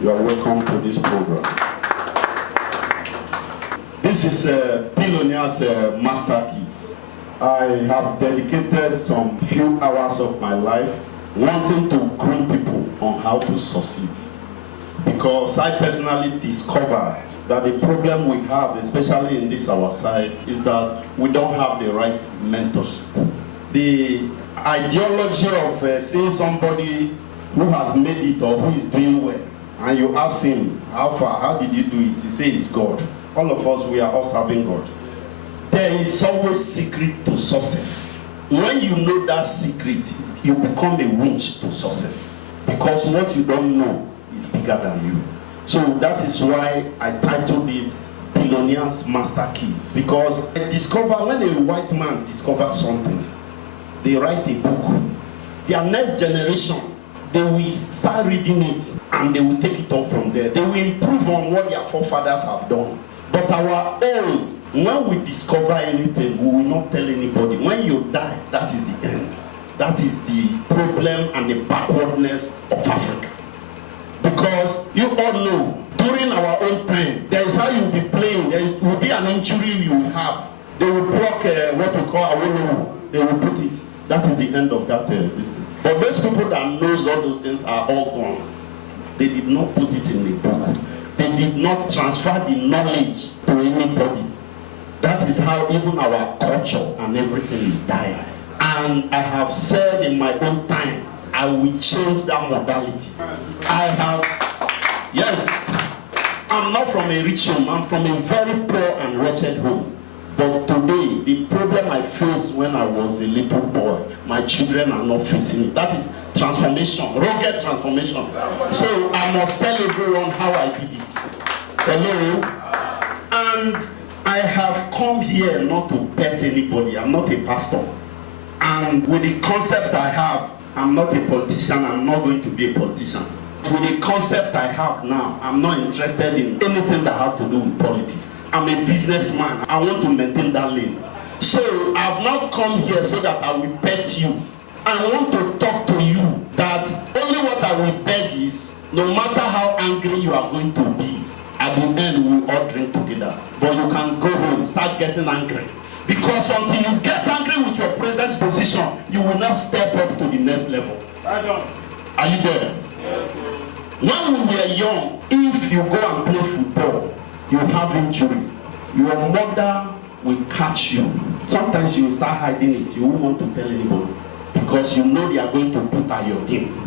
You are welcome to this program. This is Billionaire's Master Keys. I have dedicated some few hours of my life wanting to groom people on how to succeed. Because I personally discovered that the problem we have, especially in this our side, is that we don't have the right mentorship. The ideology of seeing somebody who has made it or who is doing well, and you ask him, how did you do it? He says it's God. All of us, we are all serving God. There is always secret to success. When you know that secret, you become a winch to success. Because what you don't know is bigger than you. So that is why I titled it Billionaire's Master Keys. Because I discover when a white man discovers something, they write a book. Their next generation, they will start reading it and they will take it off from there. They will improve on what their forefathers have done. But our own, when we discover anything, we will not tell anybody. When you die, that is the end. That is the problem and the backwardness of Africa. Because you all know, during our own time, there is how you will be playing. There will be an injury you will have. They will block what we call Awolowo. They will put it. That is the end of that this thing. But those people that knows all those things are all gone. They did not put it in the book. They did not transfer the knowledge to anybody. That is how even our culture and everything is dying. And I have said in my own time, I will change that modality. Yes, I'm not from a rich home. I'm from a very poor and wretched home. But today, the problem I faced when I was a little boy, my children are not facing it. That is transformation, rugged transformation. So I must tell everyone how I did it. Hello? And I have come here not to bet anybody. I'm not a pastor. And with the concept I have, I'm not a politician. I'm not going to be a politician. With the concept I have now, I'm not interested in anything that has to do with politics. I'm a businessman. I want to maintain that lane. So I've not come here so that I will bet you. I want to talk to you that only what I will beg is, no matter how angry you are going to be, at the end we will all drink together. But you can go home, start getting angry. Because until you get angry with your present position, you will not step up to the next level. Are you there? Yes, sir. When we were young, if you go and play football, you have injury, your mother will catch you. Sometimes you will start hiding it. You won't want to tell anybody because you know they are going to put iodine.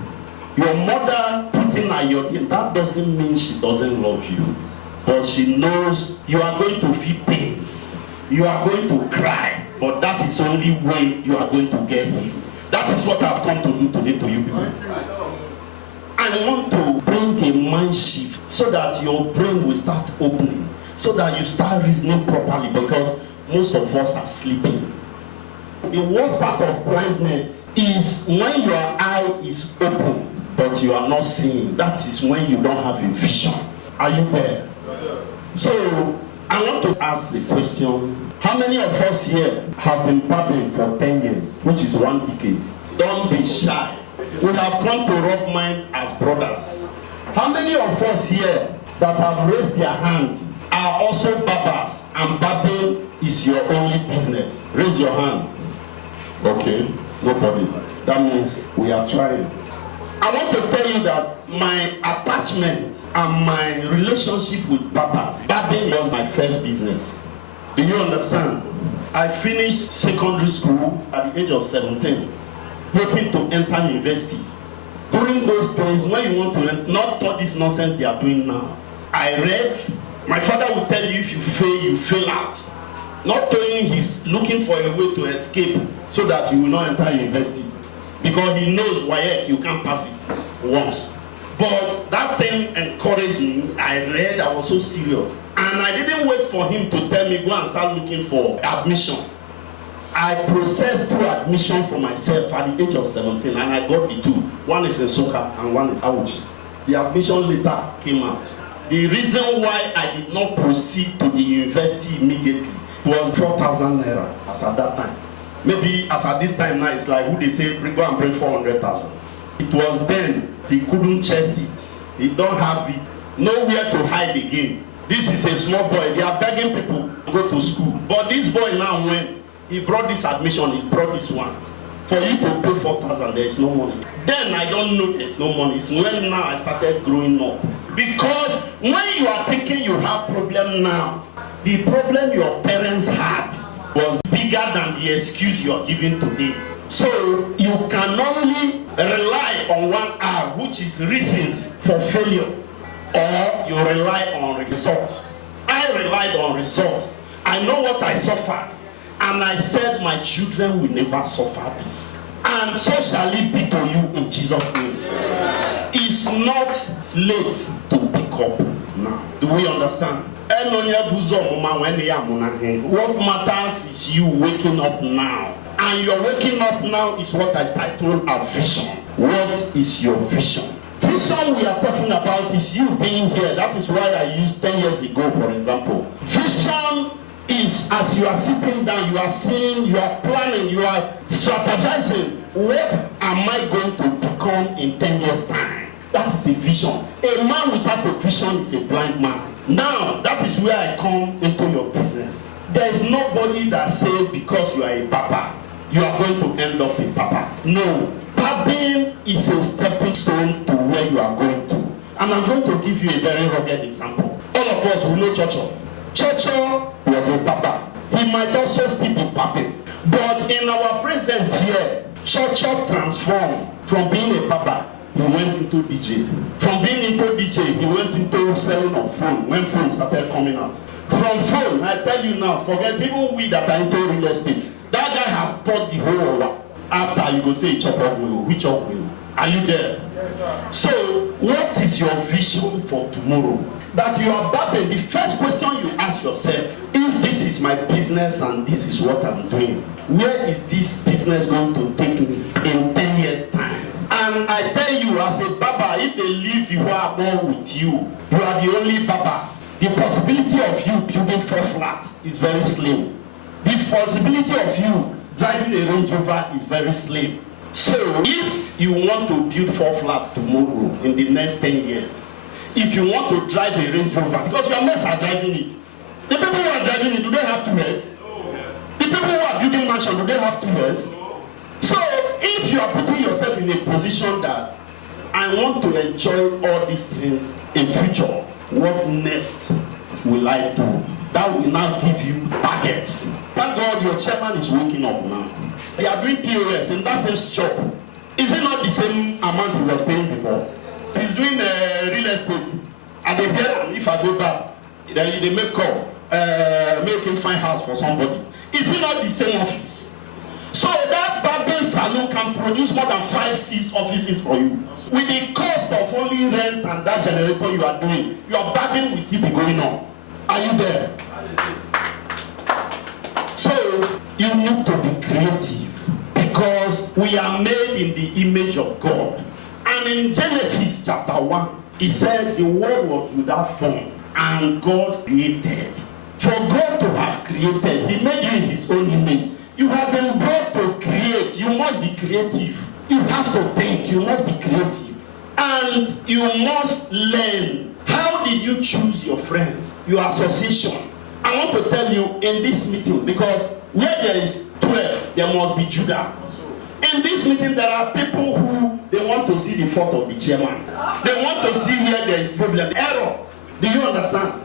Your mother putting iodine, that doesn't mean she doesn't love you, but she knows you are going to feel pains. You are going to cry, but that is the only way you are going to get healed. That is what I've come to do today to you people. I want to bring a mind shift so that your brain will start opening, so that you start reasoning properly, because most of us are sleeping. The worst part of blindness is when your eye is open, but you are not seeing. That is when you don't have a vision. Are you there? So, I want to ask the question, how many of us here have been babbling for 10 years, which is 1 decade? Don't be shy. We have come to rub mind as brothers. How many of us here that have raised their hand are also barbers, and barbing is your only business? Raise your hand. Okay, nobody. That means we are trying. I want to tell you that my attachment and my relationship with barbers, barbing was my first business. Do you understand? I finished secondary school at the age of 17. Hoping to enter university. During those days, when you want to enter, not all this nonsense they are doing now. I read. My father would tell you if you fail, you fail out. Not telling he's looking for a way to escape so that you will not enter university. Because he knows why you can't pass it once. But that thing encouraged me. I read, I was so serious. And I didn't wait for him to tell me, go and start looking for admission. I processed through admission for myself at the age of 17, and I got the two. One is in Soka and one is Awuchi. The admission letters came out. The reason why I did not proceed to the university immediately was 4,000 naira as at that time. Maybe as at this time now, it's like who they say, go and bring 400,000. It was then, he couldn't chest it. He don't have it. Nowhere to hide again. This is a small boy. They are begging people to go to school. But this boy now went. He brought this admission. He brought this one. For you to pay 4,000, there is no money. Then I don't know there's no money. It's when now I started growing up. Because when you are thinking you have problem now, the problem your parents had was bigger than the excuse you are giving today. So you can only rely on one R, which is reasons for failure, or you rely on results. I relied on results. I know what I suffered, and I said my children will never suffer this. And so shall it be to you in Jesus' name. It's not late to pick up now. Do we understand? What matters is you waking up now. And your waking up now is what I titled a vision. What is your vision? Vision we are talking about is you being here. That is why I used 10 years ago, for example. Vision is as you are sitting down, you are seeing, you are planning, you are strategizing. What am I going to become in 10 years' time? That is a vision. A man without a vision is a blind man. Now, that is where I come into your business. There is nobody that says because you are a papa, you are going to end up a papa. No. Papping is a stepping stone to where you are going to. And I'm going to give you a very rugged example. All of us who know Churchill. Churchill was a papa. He might also still be papping. But in our present year, Churchill transformed from being a papa. He went into DJ. From being into DJ, he went into selling of phone when phones started coming out. From phone, I tell you now, forget even we that are into real estate. That guy has bought the whole world. After you go say chop up me, which up me? Are you there? Yes, sir. So, what is your vision for tomorrow? That you are babbling. The first question you ask yourself, if this is my business and this is what I'm doing, where is this business going to take me in 10 years' time? And I tell you, as a baba, if they leave the whole with you, you are the only baba. The possibility of you building 4 flats is very slim. The possibility of you driving a Range Rover is very slim. So, if you want to build 4 flats tomorrow in the next 10 years, if you want to drive a Range Rover, because your mates are driving it, the people who are driving it, do they have 2 heads? The people who are building mansion, do they have 2 heads? So, if you are putting yourself in a position that I want to enjoy all these things in future, what next will I do? That will now give you targets. Thank God your chairman is waking up now. They are doing POS in that same shop. Is it not the same amount he was paying before? He's doing real estate. And they hear him, if I go back, they make call, make him find house for somebody. Is it not the same office? So that barbering salon can produce more than 5-6 offices for you. With the cost of only rent and that generator you are doing, your barbering will still be going on. Are you there? So you need to be creative because we are made in the image of God. And in Genesis chapter 1, he said the world was without form and God created. For God to have created, he made you in his own image. You have been brought to create. You must be creative. You have to think. You must be creative. And you must learn. How did you choose your friends? Your association. I want to tell you in this meeting, because where there is 12, there must be Judah. In this meeting, there are people who they want to see the fault of the chairman. They want to see where there is problem. Error. Do you understand?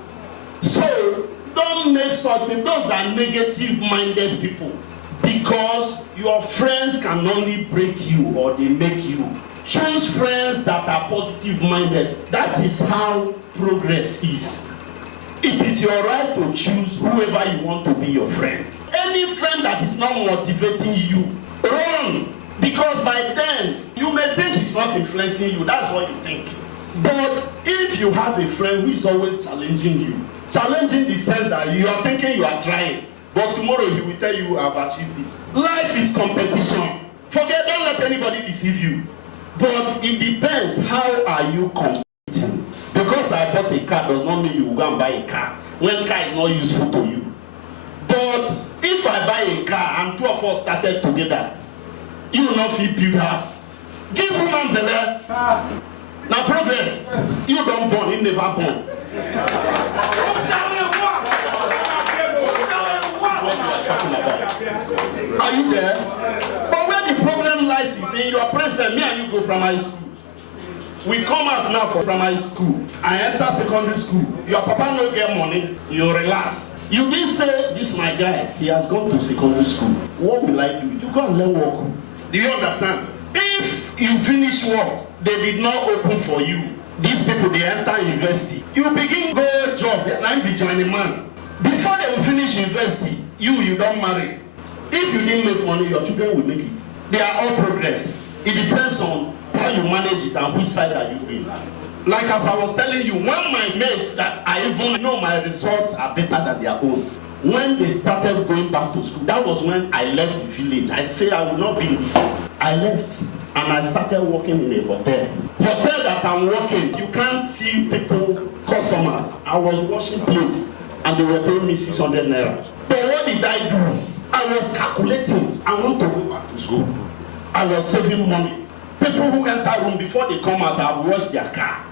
So, don't make such people. Those are negative-minded people. Because your friends can only break you or they make you. Choose friends that are positive-minded. That is how progress is. It is your right to choose whoever you want to be your friend. Any friend that is not motivating you, run. Because by then, you may think it's not influencing you. That's what you think. But if you have a friend who is always challenging you, challenging the sense that you are thinking you are trying, but tomorrow he will tell you I've achieved this. Life is competition. Forget, don't let anybody deceive you. But it depends, how are you competing? Because I bought a car does not mean you will go and buy a car when car is not useful to you. But if I buy a car and 2 of us started together, you will not feel build house. Give woman belly. Now progress. Yes. You don't born, he never born. Are you there? But where the problem lies is in your president. Me and you go primary school. We come out now for primary school. I enter secondary school. Your papa no get money. You relax. You didn't say, this my guy. He has gone to secondary school. What will I do? You go and learn work. Do you understand? If you finish work, they did not open for you. These people, they enter university. You begin go job. Now be joining man. Before they will finish university, you don't marry. If you didn't make money, your children will make it. They are all progress. It depends on how you manage it and which side are you in. Like as I was telling you, one of my mates that I even know my results are better than their own. When they started going back to school, that was when I left the village. I said I will not be. I left and I started working in a hotel. Hotel that I'm working, you can't see people, customers. I was washing plates and they were paying me 600 naira. But what did I do? I was calculating. I want to go back to school. I was saving money. People who enter room before they come out, I wash their car.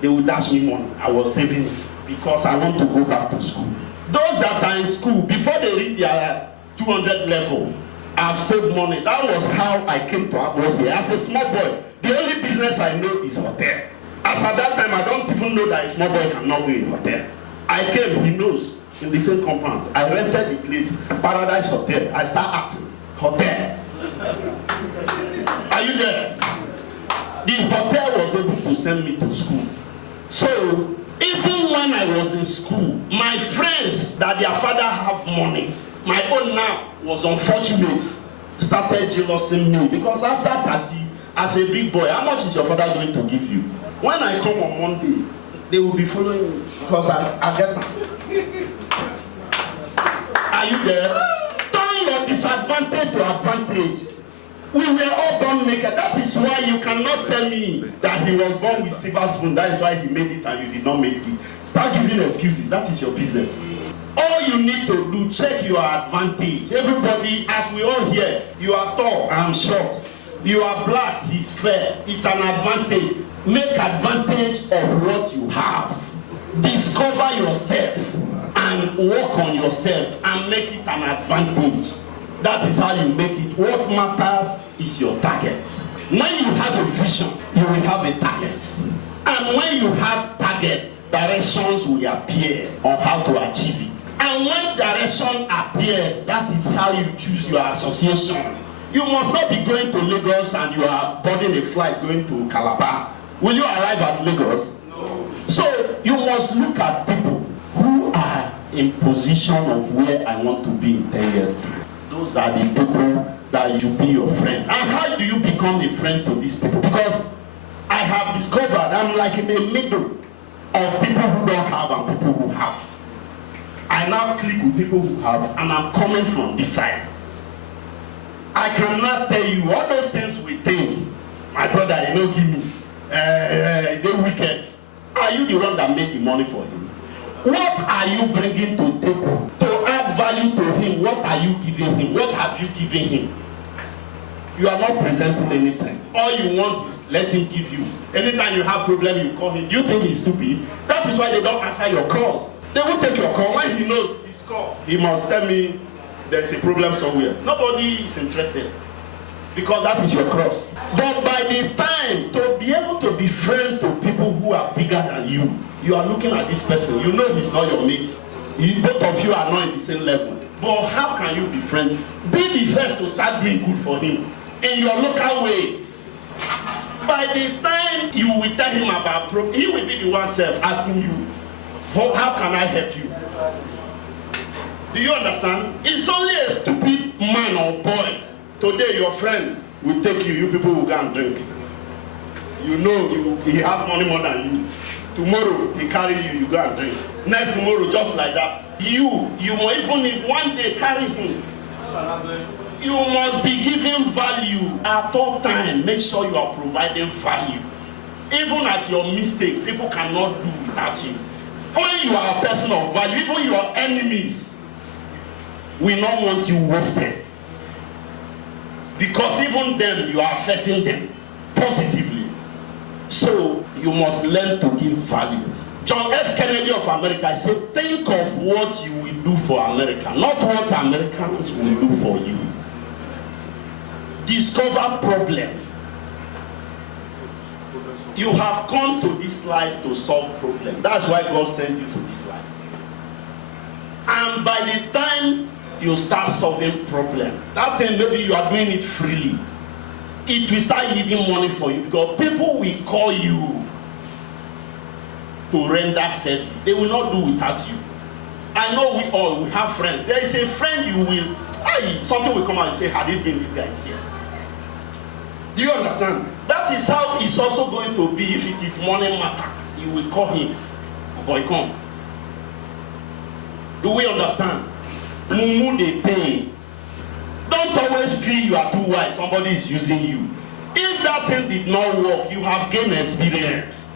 They would dash me money. I was saving it because I want to go back to school. Those that are in school, before they reach their 200 level, I've saved money. That was how I came to work here. As a small boy, the only business I know is hotel. As at that time, I don't even know that a small boy cannot be in hotel. I came, he knows, in the same compound. I rented the place, Paradise Hotel. I start acting, hotel. Are you there? The hotel was able to send me to school. So, even when I was in school, my friends that their father have money, my own now was unfortunate, started jealousing me. Because after party, as a big boy, how much is your father going to give you? When I come on Monday, they will be following me because I get them. Are you there? Turn your disadvantage to advantage. We were all born naked. That is why you cannot tell me that he was born with silver spoon. That is why he made it and you did not make it. Start giving excuses. That is your business. All you need to do, check your advantage. Everybody, as we all hear, you are tall, I am short. You are black, he's fair. It's an advantage. Make advantage of what you have. Discover yourself and work on yourself and make it an advantage. That is how you make it. What matters is your target. When you have a vision, you will have a target. And when you have target, directions will appear on how to achieve it. And when direction appears, that is how you choose your association. You must not be going to Lagos and you are boarding a flight going to Calabar. Will you arrive at Lagos? No. So you must look at people who are in position of where I want to be in 10 years' time. Those are the people that you be your friend. And how do you become a friend to these people? Because I have discovered I'm like in the middle of people who don't have and people who have. I now click with people who have and I'm coming from this side. I cannot tell you all those things we think. My brother, you know, give me. They wicked. Are you the one that made the money for him? What are you bringing to the table to add value to him? What are you giving him? What have you given him? You are not presenting anything. All you want is let him give you. Anytime you have problem, you call him. Do you think he's stupid? That is why they don't answer your calls. They will take your call. When he knows his call, he must tell me there's a problem somewhere. Nobody is interested. Because that is your cross. But by the time to be able to be friends to people who are bigger than you, you are looking at this person, you know he's not your mate. Both of you are not in the same level. But how can you be friends? Be the first to start being good for him in your local way. By the time you will tell him about problem, he will be the one self asking you, how can I help you? Do you understand? It's only a stupid man or boy. Today your friend will take you, you people will go and drink. You know he has money more than you. Tomorrow he carry you, you go and drink. Next tomorrow just like that. You must, even if one day carry him, you must be giving value at all time. Make sure you are providing value. Even at your mistake, people cannot do without you. When you are a person of value, even your enemies will not want you wasted. Because even them, you are affecting them positively. So you must learn to give value. John F. Kennedy of America said, think of what you will do for America, not what Americans will do for you. Discover problem. You have come to this life to solve problems. That's why God sent you to this life. And by the time you start solving problem, that thing maybe you are doing it freely, it will start yielding money for you, because people will call you to render service. They will not do without you. I know we have friends. There is a friend you will, something will come out and say, had it been these guys here? Do you understand? That is how it's also going to be if it is money matter. You will call him, boy, come. Do we understand? Mumu they pay. Don't always feel you are too wise. Somebody is using you. If that thing did not work, you have gained experience.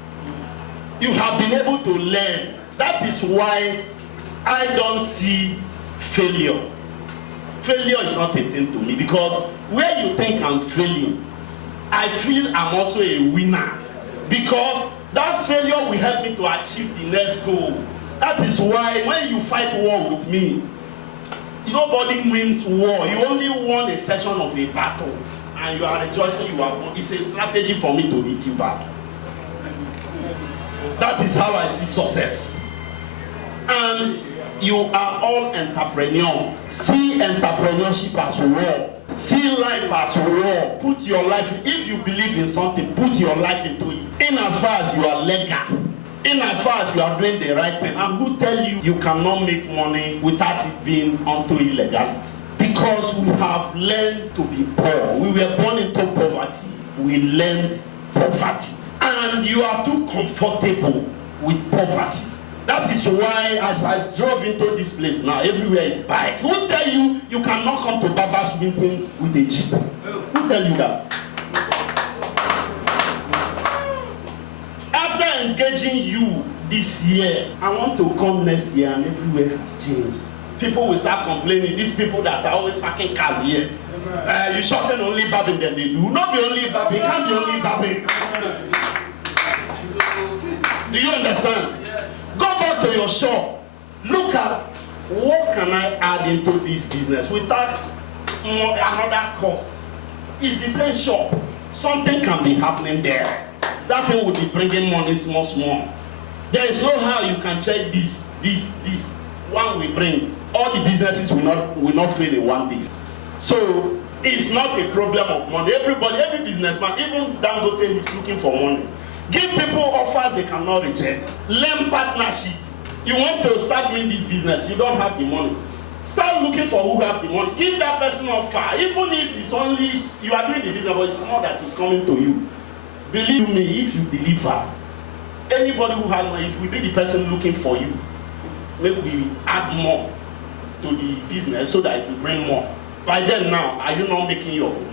You have been able to learn. That is why I don't see failure. Failure is not a thing to me, because where you think I'm failing, I feel I'm also a winner, because that failure will help me to achieve the next goal. That is why when you fight war with me, nobody wins war. You only won a session of a battle, and you are rejoicing you have won. It's a strategy for me to beat you back. That is how I see success. And you are all entrepreneurs. See entrepreneurship as war. See life as war. Put your life, if you believe in something, put your life into it. In as far as you are legal, in as far as you are doing the right thing. And who tell you you cannot make money without it being unto illegality? Because we have learned to be poor. We were born into poverty. We learned poverty. And you are too comfortable with poverty. That is why, as I drove into this place now, everywhere is bike. Who tell you you cannot come to Baba's meeting with a jeep? Who tell you that? After engaging you this year, I want to come next year, and everywhere has changed. People will start complaining. These people that are always parking cars here, you shuffle only babbing than they do. Not be only babbing, can't be only babbing. Do you understand? Go back to your shop. Look at what can I add into this business without another cost. It's the same shop. Something can be happening there. That thing will be bringing money small. There is no how you can check this. One we bring. All the businesses will not fail in one day. So it's not a problem of money. Everybody, every businessman, even Dangote is looking for money. Give people offers they cannot reject. Learn partnership. You want to start doing this business, you don't have the money. Start looking for who have the money. Give that person offer. Even if it's only, you are doing the business, but it's more that is coming to you. Believe me, if you deliver, anybody who has money will be the person looking for you. Maybe we add more to the business so that it will bring more. By then now, are you not making your own?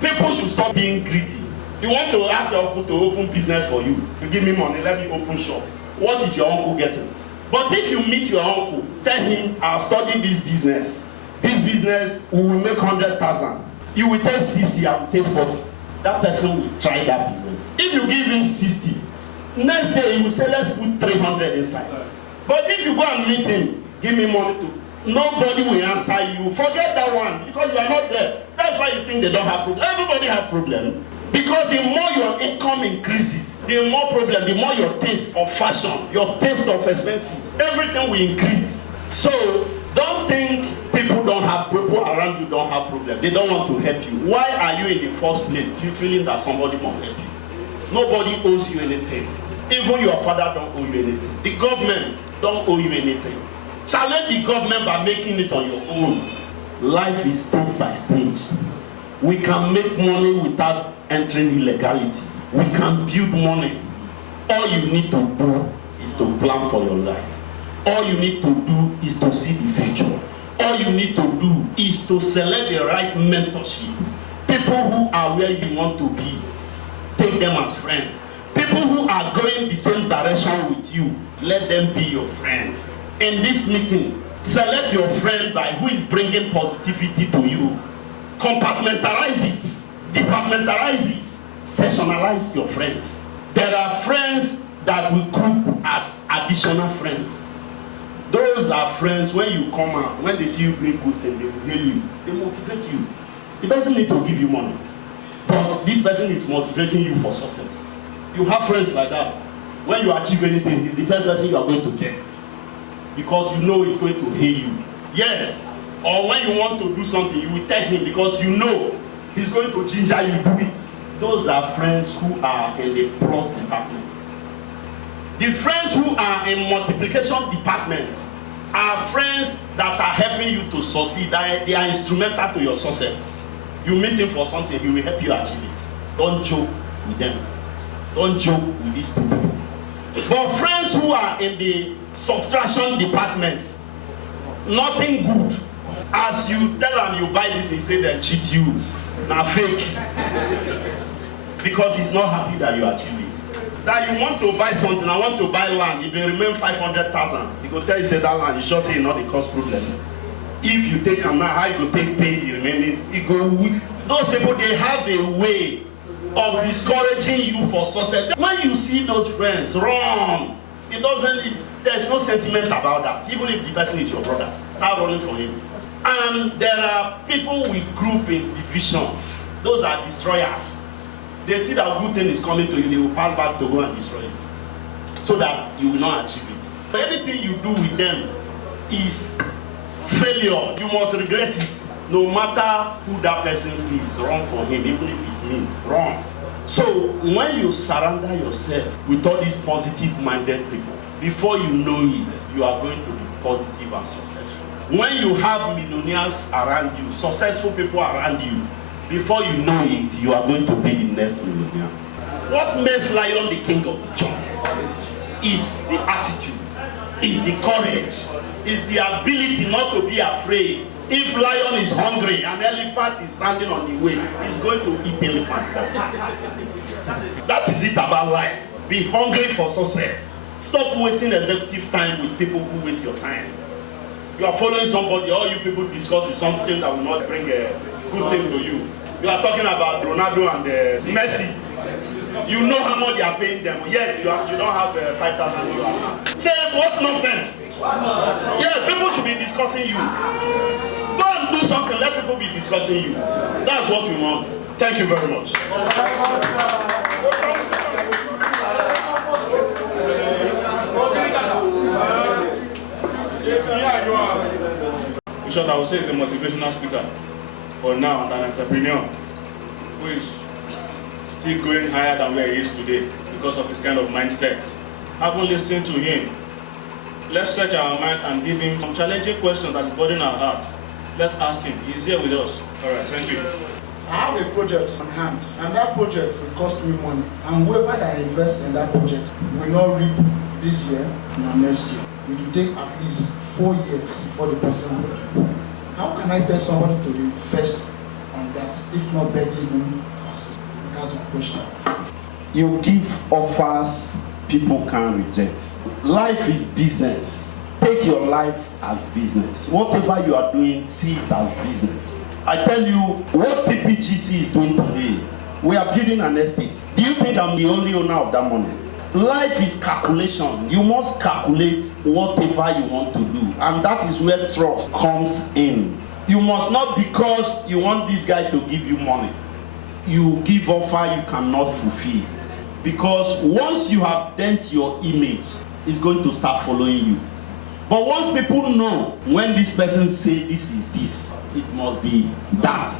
People should stop being greedy. You want to ask your uncle to open business for you. You give me money, let me open shop. What is your uncle getting? But if you meet your uncle, tell him, I'll study this business. This business, we will make 100,000. You will take 60, I will take 40. That person will try that business. If you give him 60, next day he will say, let's put 300 inside. But if you go and meet him, give me money to, nobody will answer you. Forget that one, because you are not there. That's why you think they don't have problem. Everybody has problem. Because the more your income increases, the more problem, the more your taste of fashion, your taste of expenses, everything will increase. So don't think people around you don't have problem. They don't want to help you. Why are you in the first place feeling that somebody must help you? Nobody owes you anything. Even your father don't owe you anything. The government don't owe you anything. Challenge the government by making it on your own. Life is stage by stage. We can make money without entering illegality. We can build money. All you need to do is to plan for your life. All you need to do is to see the future. All you need to do is to select the right mentorship. People who are where you want to be, take them as friends. People who are going the same direction with you, let them be your friend. In this meeting, select your friend by who is bringing positivity to you. Compartmentalize it, departmentalize it, sectionalize your friends. There are friends that we group as additional friends. Those are friends when you come out, when they see you doing good things, they will hail you, they motivate you. It doesn't need to give you money, but this person is motivating you for success. You have friends like that. When you achieve anything, he's the first person you are going to tell, because you know he's going to hail you. Yes, or when you want to do something, you will tell him because you know he's going to ginger you to do it. Those are friends who are in the plus department. The friends who are in multiplication department are friends that are helping you to succeed. They are instrumental to your success. You meet him for something, he will help you achieve it. Don't joke with them. Don't joke with these people. But friends who are in the subtraction department, nothing good. As you tell them you buy this, he say they cheat you. Now fake. Because he's not happy that you achieve it. That you want to buy something, I want to buy land, if you remain 500,000, he go tell you say that land, you sure say not the cost problem. If you take them now, how you go take pay the remaining? Those people, they have a way of discouraging you for success. When you see those friends, run. There's no sentiment about that. Even if the person is your brother, start running for him. And there are people we group in division. Those are destroyers. They see that good thing is coming to you, they will pass back to go and destroy it, so that you will not achieve it. So anything you do with them is failure. You must regret it. No matter who that person is, run for him, even if it's me, run. So when you surrender yourself with all these positive-minded people, before you know it, you are going to be positive and successful. When you have millionaires around you, successful people around you, before you know it, you are going to be the next millionaire. What makes Lion the king of the jungle is the attitude, is the courage, is the ability not to be afraid. If lion is hungry and elephant is standing on the way, he's going to eat elephant. That is it about life. Be hungry for success. Stop wasting executive time with people who waste your time. You are following somebody, all you people discuss is something that will not bring a good thing to you. You are talking about Ronaldo and Messi. You know how much they are paying them, yet you don't have 5,000 you have. Say what nonsense. Yeah, people should be discussing you. Go and do something, let people be discussing you. That's what we want. Thank you very much. Bishop, I would say is a motivational speaker for now and an entrepreneur who is still going higher than where he is today because of his kind of mindset. Having listened to him, let's search our mind and give him some challenging questions that is bothering our hearts. Let's ask him. He's here with us. All right, thank you. I have a project on hand, and that project will cost me money. And whoever that invest in that project will not reap this year and next year. It will take at least 4 years before the person will reap. How can I tell somebody to invest on that if not begging him fast? That's my question. You give offers people can reject. Life is business. Take your life as business. Whatever you are doing, see it as business. I tell you, what PPGC is doing today, we are building an estate. Do you think I'm the only owner of that money? Life is calculation. You must calculate whatever you want to do. And that is where trust comes in. You must not, because you want this guy to give you money, you give offer you cannot fulfill. Because once you have dent your image, it's going to start following you. But once people know when this person say this is this, it must be that.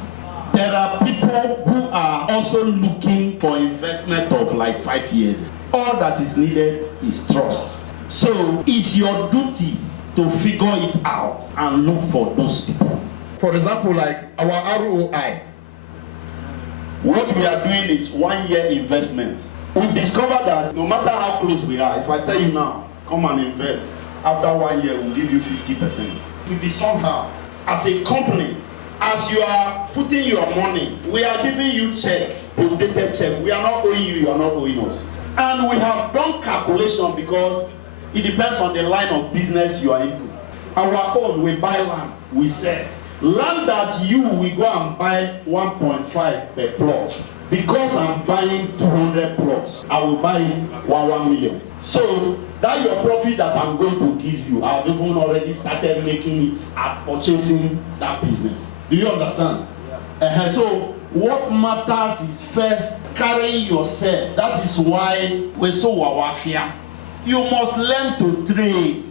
There are people who are also looking for investment of like 5 years. All that is needed is trust. So it's your duty to figure it out and look for those people. For example, like our ROI, what we are doing is 1 year investment. We've discovered that no matter how close we are, if I tell you now, come and invest, after 1 year we'll give you 50%. It will be somehow. As a company, as you are putting your money, we are giving you check, post-dated check. We are not owing you, you are not owing us. And we have done calculation because it depends on the line of business you are into. Our own, we buy land, we sell. Land that we go and buy 1.5 per plot. Because I'm buying 200 100 plots. I will buy it 1 million. So that your profit that I'm going to give you, I've even already started making it at purchasing that business. Do you understand? Yeah. So what matters is first carrying yourself. That is why we're so wawafia. You must learn to trade.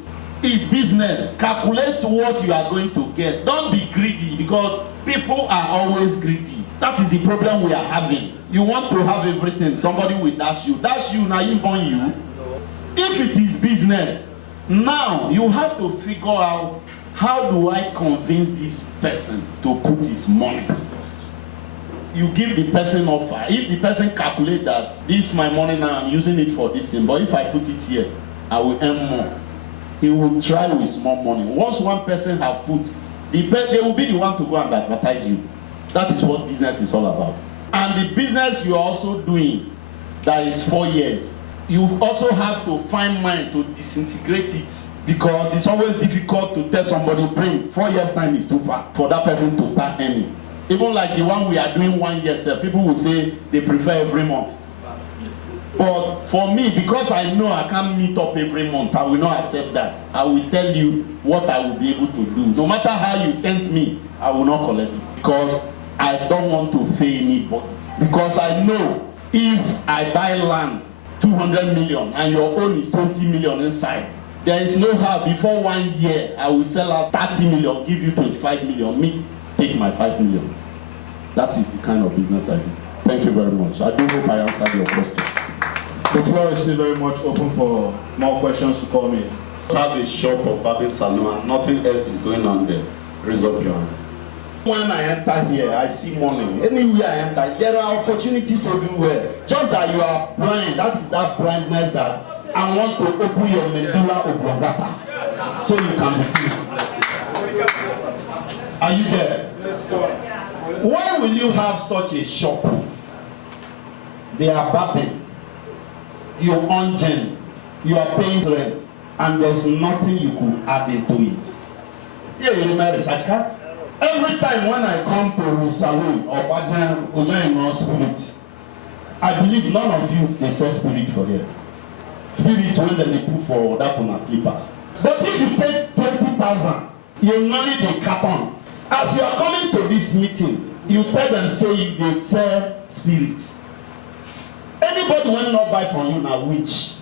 It's business. Calculate what you are going to get. Don't be greedy, because people are always greedy. That is the problem we are having. You want to have everything. Somebody will dash you. Dash you, now you burn you. If it is business, now you have to figure out, how do I convince this person to put his money? You give the person offer. If the person calculate that this is my money now, I'm using it for this thing, but if I put it here, I will earn more. He will try with small money. Once one person have put, they will be the one to go and advertise you. That is what business is all about. And the business you are also doing, that is 4 years, you also have to find money to disintegrate it, because it's always difficult to tell somebody, bring 4 years time is too far for that person to start earning. Even like the one we are doing 1 year, sir, people will say they prefer every month. But for me, because I know I can't meet up every month, I will not accept that. I will tell you what I will be able to do. No matter how you tempt me, I will not collect it, because I don't want to fail anybody. Because I know if I buy land 200 million and your own is 20 million inside, there is no how before 1 year I will sell out 30 million, give you 25 million, me take my 5 million. That is the kind of business I do. Thank you very much. I do hope I answered your question. The floor is still very much open for more questions to come in. I have a shop of barbing salon and nothing else is going on there. Raise up your hand. When I enter here, I see money. Anywhere I enter, there are opportunities everywhere. Just that you are blind. That is that blindness that I want to open your medulla oblongata so you can be seen. Are you there? Why will you have such a shop? They are barbing. You earn gem. You are paying rent, and there's nothing you could add into it. Yeah, you remember Richard Cat? Every time when I come to the salon or Ojan Spirit, I believe none of you they say spirit for here. Spirit when they put for that on a clipper. But if you take 20,000, you marry the carton. As you are coming to this meeting, you tell them say you dey sell spirit. Anybody will not buy from you now, witch.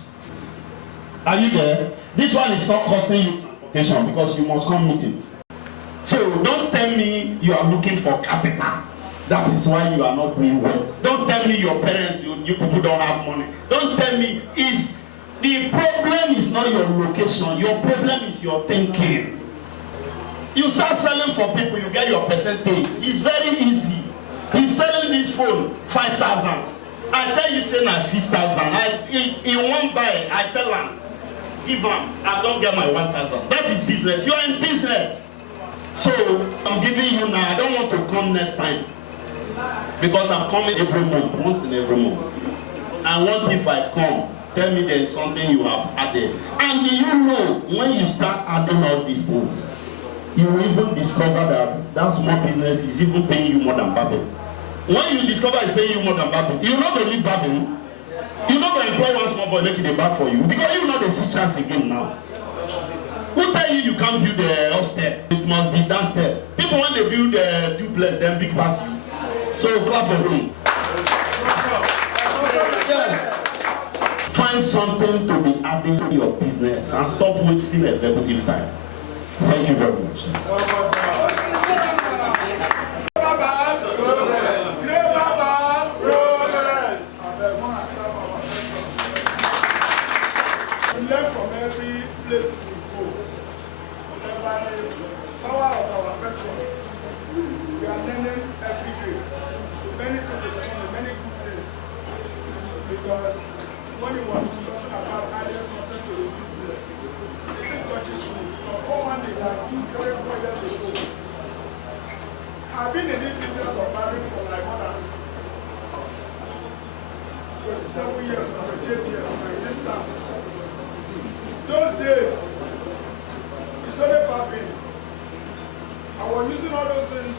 Are you there? This one is not costing you transportation because you must come meeting. So don't tell me you are looking for capital. That is why you are not doing well. Don't tell me your parents, you people don't have money. Don't tell me the problem is not your location. Your problem is your thinking. You start selling for people, you get your percentage. It's very easy. He's selling this phone 5,000. I tell you say na 6,000. He won't buy. I tell him, give him. I don't get my 1,000. That is business. You are in business. So I'm giving you now. I don't want to come next time because I'm coming every month, once in every month. And what if I come? Tell me there is something you have added. And do you know when you start adding all these things, you will even discover that small business is even paying you more than barbing. When you discover it's paying you more than barbing, you know they need barbing. You know they employ one small boy making a bag for you because you know they see chance again now. Who tell you you can't build the upstairs? It must be downstairs. People when they build the duplex, then big pass you. So clap for him. Yes. Find something to be adding to your business and stop wasting executive time. Thank you very much. Because when you want to discuss about adding something to the business, it touches me. Before one day, like 2, 3, 4 years ago, I've been in this business of barbing for like more than 27 years or 28 years like this time. Those days, we started barbing. I was using all those things,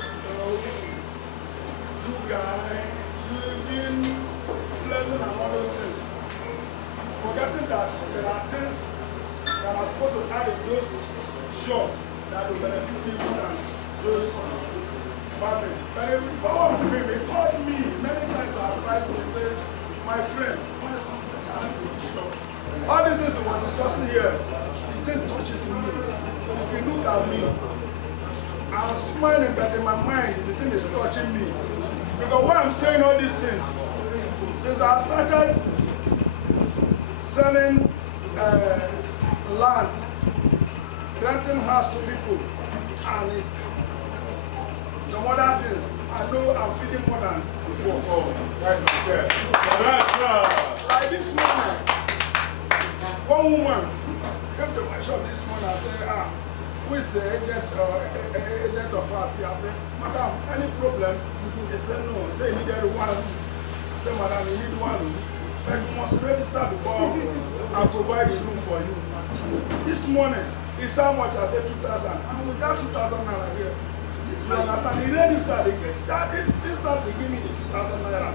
do guy, doing pleasant and all those forgetting that there are things that are supposed to add in those shops that will benefit me more than those barbing. But in the power of him, he called me many times. I advised him, he said, my friend, find something to add to the shop. All these things we were discussing here, the thing touches me. If you look at me, I'm smiling, but in my mind, the thing is touching me. Because why I'm saying all these things, since I started selling land, renting house to people, and some other things, I know I'm feeding more than before. Oh, that's my chair. Like this morning, one woman came to my shop this morning and said, who is the agent of us here? I said, madam, any problem? He said, no. He said, you needed one. I said, madam, you need one. But you must register before I provide a room for you. This morning, he said how much? I said 2,000. And with that 2,000 naira here, you understand? He registered. This time they give me the 2,000 naira.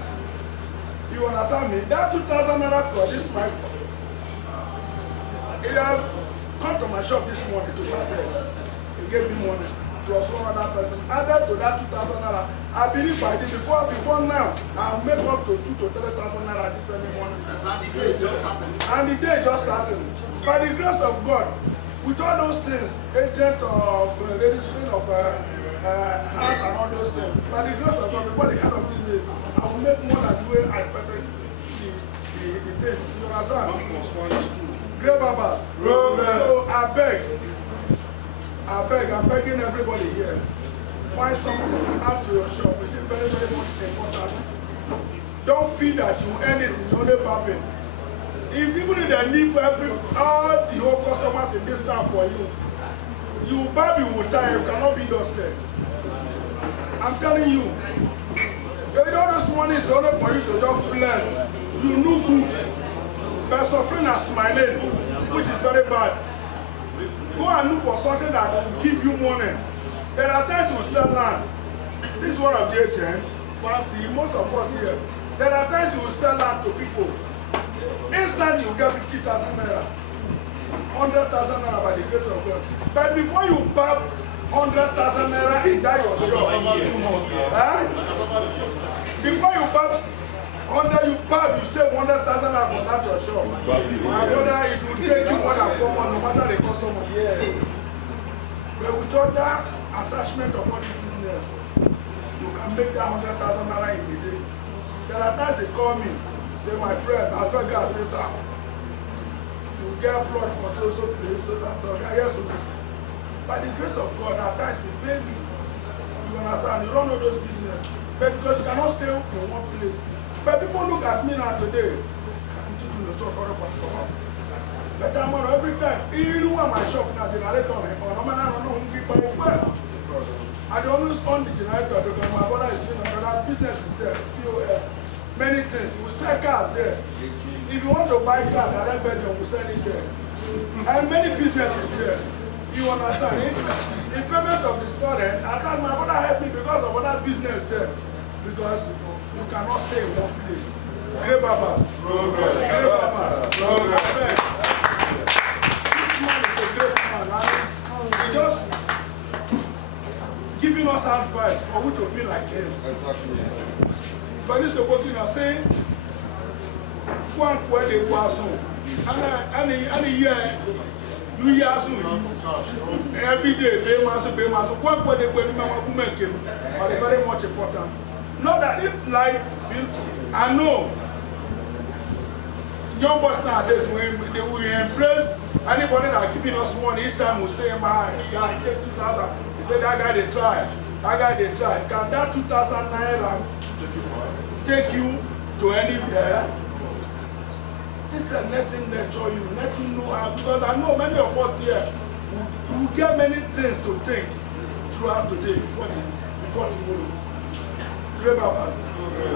You understand me? That 2,000 naira for this my phone. He have come to my shop this morning to that bed. He gave me money. Plus one other person. Added to that 2,000 naira. I believe by this before now, I'll make up to 2,000 to 3,000 naira this every morning. And the day just started. By the grace of God, with all those things, agent of registering of house and all those things, by the grace of God, before the end of the day, I will make more than the way I expected the thing. You understand? Great Babas. So I'm begging everybody here, find something, add to your shop. It is very, very much important. Don't feel that you earn it in only barbing. Even if they need for all the whole customers in this town for you, you barb, you will die, you cannot be just there. I'm telling you, you know this money is only for you to just flex. You look good. But suffering and smiling, which is very bad. Go and look for something that will give you money. There are times you will sell land. This is one of the agents, fancy, most of us here. There are times you will sell land to people. Instantly you get 50,000 naira, 100,000 naira by the grace of God. But before you barb 100,000 naira in that your shop, before you barb 100, you save 100,000 naira from that your shop. My brother, it will take you more than 4 months, no matter the customer. But with all that attachment of all the business, you can make that 100,000 naira in a day. There are times they call me, say, my friend, I say, sir, you get blood for so place, so that's all. Yes, sir. By the grace of God, at times they pay me. You understand? You don't know those business. But because you cannot stay in one place. But people look at me now today. But I'm on every time. Even when my shop now, generator on, I don't know who people as well. I don't always own the generator because my brother is doing another business is there, POS. Many things. We sell cars there. If you want to buy car, direct Belgium, we sell it there. And many businesses there. You understand it? In payment of the storage, I thought my brother helped me because of other business there. Because you cannot stay in one place. Great Babas. Great Babas. This man is a great man. And he's just giving us advice for we to be like him. Fanny Sobokin is saying, go and quit the person. And here, you hear every day, pay massive. Go and quit the women, are very much important. Not that if, like, I know young boys nowadays, when they will embrace anybody that are giving us money, each time we say, my guy, take 2,000. He said, that guy, they try. That guy, they try. Can that 2,000 naira take you to anywhere? This is letting lecture you, let you know how, because I know many of us here will get many things to think throughout the day before tomorrow. Great Babas.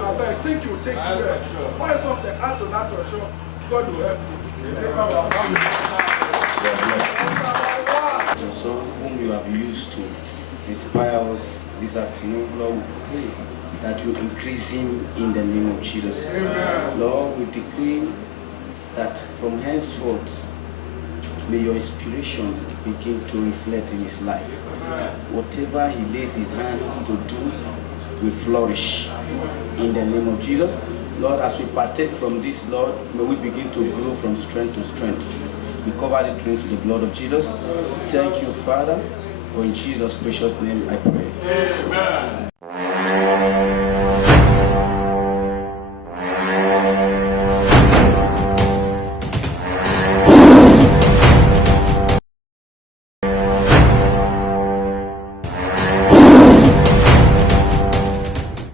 I beg, think you take care. Find something, add to that your shop. God will help you. Great Babas. Your son, whom you have used to inspire us this afternoon, Lord, we pray that you increase him in the name of Jesus. Amen. Lord, we decree that from henceforth, may your inspiration begin to reflect in his life. Whatever he lays his hands to do will flourish. In the name of Jesus, Lord, as we partake from this, Lord, may we begin to grow from strength to strength. We cover the drinks with the blood of Jesus. Thank you, Father, for in Jesus' precious name I pray. Amen.